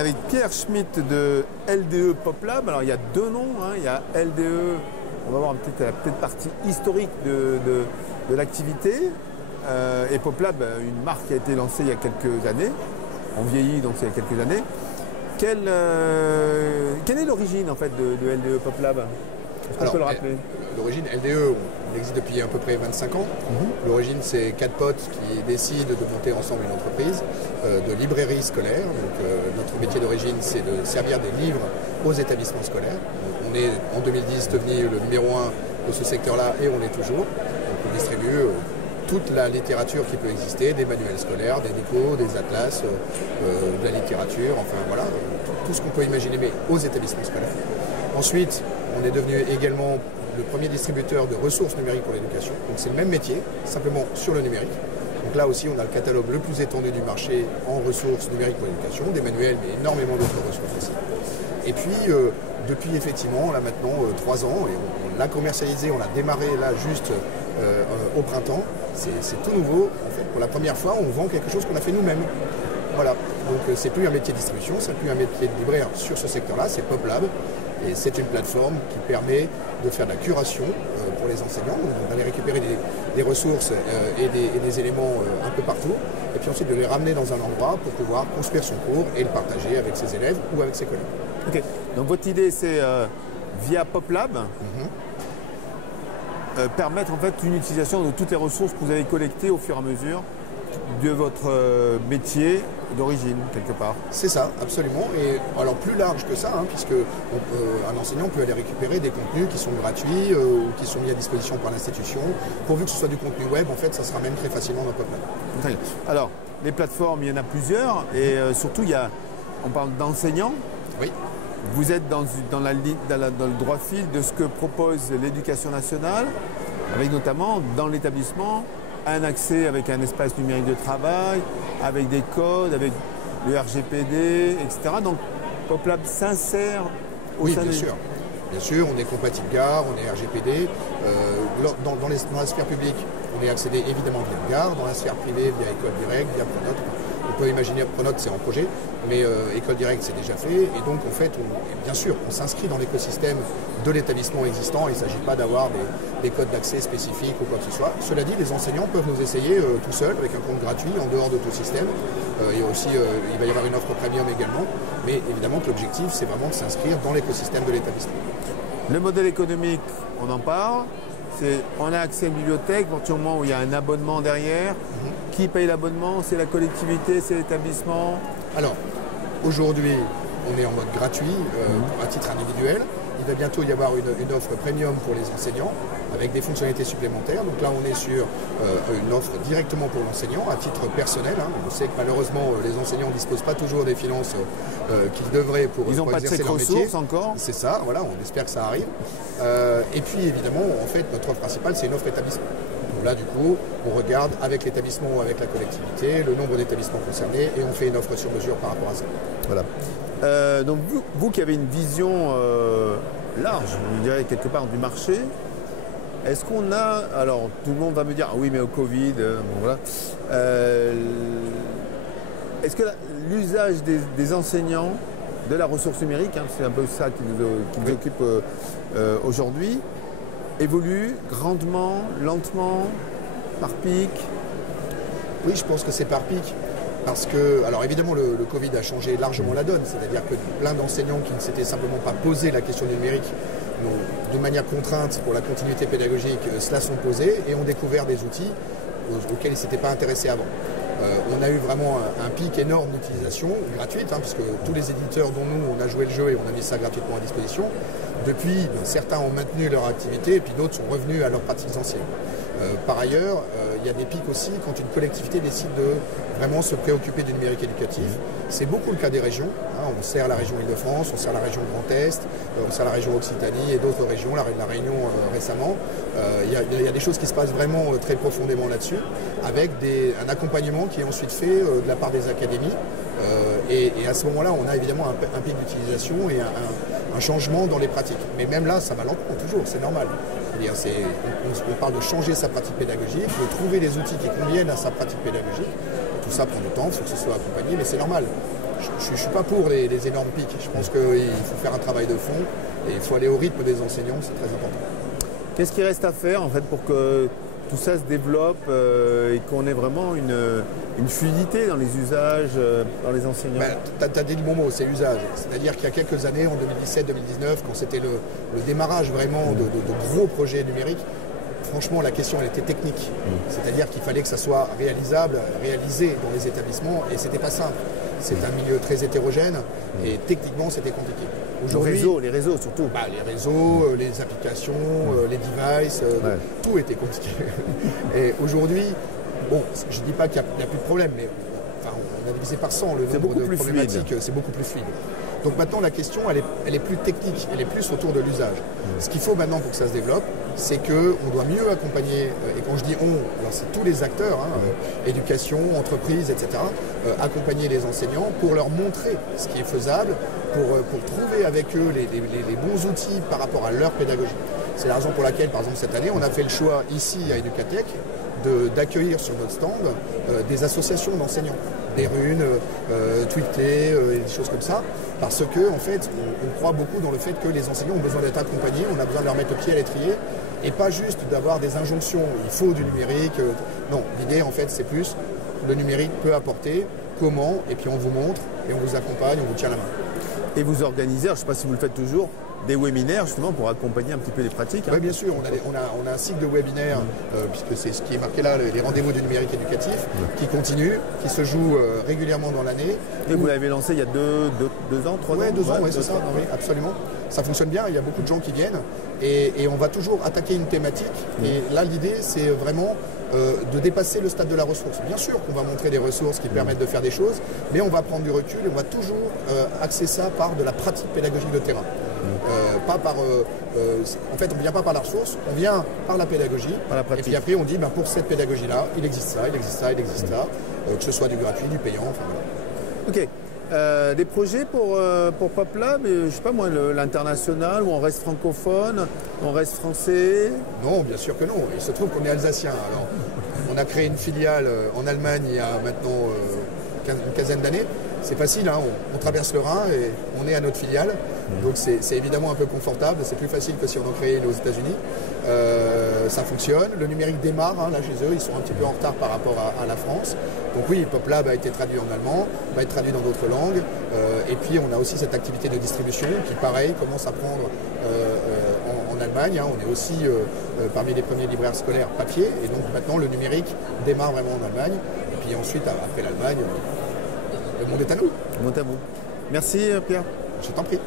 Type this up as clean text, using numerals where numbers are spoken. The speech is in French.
avec Pierre Schmitt de LDE PopLab. Alors il y a deux noms, hein. Il y a LDE, on va voir peut-être la partie historique de l'activité, et PopLab, une marque qui a été lancée il y a quelques années. On vieillit donc il y a quelques années. Quelle est l'origine en fait de LDE PopLab? Est-ce qu'on peut le rappeler? L'origine, LDE, on existe depuis à peu près 25 ans. L'origine, c'est 4 potes qui décident de monter ensemble une entreprise de librairie scolaire. Donc, notre métier d'origine, c'est de servir des livres aux établissements scolaires. Donc, on est en 2010 devenu le numéro 1 de ce secteur-là et on l'est toujours. Donc, on distribue toute la littérature qui peut exister, des manuels scolaires, des décos, des atlas, de la littérature, enfin voilà, tout ce qu'on peut imaginer, mais aux établissements scolaires. Ensuite, on est devenu également le premier distributeur de ressources numériques pour l'éducation. Donc c'est le même métier, simplement sur le numérique. Donc là aussi, on a le catalogue le plus étendu du marché en ressources numériques pour l'éducation, des manuels, mais énormément d'autres ressources aussi. Et puis, depuis effectivement, là maintenant, 3 ans, et on l'a commercialisé, on l'a démarré là juste au printemps. C'est tout nouveau. En fait, pour la première fois, on vend quelque chose qu'on a fait nous-mêmes. Voilà. Donc c'est plus un métier de distribution, c'est plus un métier de libraire sur ce secteur-là, c'est PopLab. Et c'est une plateforme qui permet de faire de la curation pour les enseignants, donc d'aller récupérer des ressources et des éléments un peu partout, et puis ensuite de les ramener dans un endroit pour pouvoir construire son cours et le partager avec ses élèves ou avec ses collègues. Ok, donc votre idée c'est via PopLab, permettre en fait une utilisation de toutes les ressources que vous avez collectées au fur et à mesure de votre métier d'origine, quelque part. C'est ça, absolument. Et alors plus large que ça, hein, puisque un enseignant peut aller récupérer des contenus qui sont gratuits ou qui sont mis à disposition par l'institution. Pourvu que ce soit du contenu web, en fait, ça se ramène très facilement dans PopLab. Très bien. Alors, les plateformes, il y en a plusieurs, et surtout, on parle d'enseignants. Oui. Vous êtes dans le droit fil de ce que propose l'Éducation nationale, avec notamment, dans l'établissement, un accès avec un espace numérique de travail, avec des codes, avec le RGPD, etc. Donc PopLab s'insère au sein bien sûr. Bien sûr, on est compatible GAR, on est RGPD. Dans la sphère publique, on est accédé évidemment via GAR. Dans la sphère privée, via École Directe, via Pronote. On peut imaginer Pronote, c'est en projet, mais École Directe, c'est déjà fait. Et donc, en fait, bien sûr, on s'inscrit dans l'écosystème de l'établissement existant. Il ne s'agit pas d'avoir des codes d'accès spécifiques ou quoi que ce soit. Cela dit, les enseignants peuvent nous essayer tout seuls, avec un compte gratuit, en dehors de tout système. Et aussi, il va y avoir une offre premium également. Mais évidemment que l'objectif, c'est vraiment de s'inscrire dans l'écosystème de l'établissement. Le modèle économique, on en parle. On a accès à une bibliothèque, à partir du moment où il y a un abonnement derrière. Qui paye l'abonnement? C'est la collectivité, c'est l'établissement? Alors, aujourd'hui, on est en mode gratuit, à titre individuel. Il va bientôt y avoir une offre premium pour les enseignants, avec des fonctionnalités supplémentaires. Donc là, on est sur une offre directement pour l'enseignant, à titre personnel. Hein. On sait que malheureusement, les enseignants ne disposent pas toujours des finances qu'ils devraient pour Ils n'ont pas de chèque ressources encore. C'est ça, voilà, on espère que ça arrive. Et puis, évidemment, en fait, notre offre principale, c'est une offre établissement. Donc là, du coup, on regarde avec l'établissement ou avec la collectivité le nombre d'établissements concernés et on fait une offre sur mesure par rapport à ça. Voilà. Donc vous qui avez une vision large, je dirais quelque part, du marché, est-ce qu'on a... Alors, tout le monde va me dire, ah oui, mais au Covid, bon, voilà. Est-ce que l'usage des enseignants de la ressource numérique, hein, c'est un peu ça qui nous occupe aujourd'hui, évolue grandement, lentement, par pic? Oui, je pense que c'est par pic. Parce que, alors évidemment, le Covid a changé largement la donne. C'est-à-dire que plein d'enseignants qui ne s'étaient simplement pas posé la question du numérique, de manière contrainte pour la continuité pédagogique, se la sont posés et ont découvert des outils auxquels ils ne s'étaient pas intéressés avant. On a eu vraiment un pic énorme d'utilisation gratuite, hein, parce que tous les éditeurs dont nous, on a joué le jeu et on a mis ça gratuitement à disposition. Depuis, certains ont maintenu leur activité et puis d'autres sont revenus à leurs pratiques anciennes. Par ailleurs, il y a des pics aussi quand une collectivité décide de vraiment se préoccuper du numérique éducatif. C'est beaucoup le cas des régions. Hein. On sert la région Île-de-France, on sert la région Grand Est, on sert la région Occitanie et d'autres régions, la Réunion récemment. Il y a des choses qui se passent vraiment très profondément là-dessus, avec un accompagnement qui est ensuite fait de la part des académies. Et à ce moment-là, on a évidemment un pic d'utilisation et un changement dans les pratiques. Mais même là, ça va lentement, toujours, c'est normal. On parle de changer sa pratique pédagogique, de trouver les outils qui conviennent à sa pratique pédagogique. Tout ça prend du temps, il faut que ce soit accompagné, mais c'est normal. je ne suis pas pour les énormes pics. Je pense qu'il faut faire un travail de fond et il faut aller au rythme des enseignants, c'est très important. Qu'est-ce qu'il reste à faire en fait pour que tout ça se développe et qu'on ait vraiment une fluidité dans les usages, dans les enseignants? Tu as dit le bon mot, c'est l'usage. C'est-à-dire qu'il y a quelques années, en 2017-2019, quand c'était le démarrage vraiment de gros projets numériques, franchement, la question elle était technique. C'est-à-dire qu'il fallait que ça soit réalisable, réalisé dans les établissements, et c'était pas simple. C'est un milieu très hétérogène, et techniquement, c'était compliqué. Les réseaux surtout. Les réseaux, les applications, les devices, tout était compliqué. Et aujourd'hui, bon, je ne dis pas qu'il n'y a plus de problème, mais enfin, on a divisé par 100 le nombre de problématiques, c'est beaucoup plus fluide. Donc maintenant, la question, elle est plus technique, elle est plus autour de l'usage. Ce qu'il faut maintenant pour que ça se développe, c'est qu'on doit mieux accompagner, et quand je dis on, alors c'est tous les acteurs, éducation, entreprise, etc., accompagner les enseignants pour leur montrer ce qui est faisable, pour trouver avec eux les bons outils par rapport à leur pédagogie. C'est la raison pour laquelle, par exemple, cette année, on a fait le choix ici à Educatech d'accueillir sur notre stand des associations d'enseignants, des runes, tweetées, des choses comme ça, parce que en fait, on croit beaucoup dans le fait que les enseignants ont besoin d'être accompagnés, on a besoin de leur mettre le pied à l'étrier, et pas juste d'avoir des injonctions, il faut du numérique. Non, l'idée en fait c'est plus, le numérique peut apporter, comment, et puis on vous montre, et on vous accompagne, on vous tient la main. Et vous organisez, je ne sais pas si vous le faites toujours, des webinaires justement pour accompagner un petit peu les pratiques. Oui, bien sûr, on a un cycle de webinaires, puisque c'est ce qui est marqué là, les rendez-vous du numérique éducatif, qui continue, qui se joue régulièrement dans l'année. Et vous l'avez lancé il y a 2 ans, 3 ans? Oui, 2 ans, c'est ça, oui, absolument. Ça fonctionne bien, il y a beaucoup de gens qui viennent, et on va toujours attaquer une thématique. Et là, l'idée, c'est vraiment de dépasser le stade de la ressource. Bien sûr qu'on va montrer des ressources qui permettent de faire des choses, mais on va prendre du recul et on va toujours axer ça par de la pratique pédagogique de terrain. Pas par, en fait, on ne vient pas par la ressource, on vient par la pédagogie. Et puis après, on dit, pour cette pédagogie-là, il existe ça, il existe ça, il existe ça, que ce soit du gratuit, du payant, enfin voilà. Ok. Des projets pour PopLab, je ne sais pas moi, l'international, où on reste francophone, on reste français? Non, bien sûr que non. Il se trouve qu'on est alsacien. Alors, on a créé une filiale en Allemagne il y a maintenant une quinzaine d'années. C'est facile, hein, on traverse le Rhin et on est à notre filiale. Donc c'est évidemment un peu confortable, c'est plus facile que si on en créait une aux États-Unis. Ça fonctionne, le numérique démarre là chez eux, ils sont un petit peu en retard par rapport à la France. Donc oui, PopLab a été traduit en allemand, va être traduit dans d'autres langues. Et puis on a aussi cette activité de distribution qui, pareil, commence à prendre en Allemagne. Hein. On est aussi parmi les premiers libraires scolaires papier. Et donc maintenant, le numérique démarre vraiment en Allemagne. Et puis ensuite, après l'Allemagne, le monde est à nous. Le monde est à vous. Merci Pierre. Je t'en prie.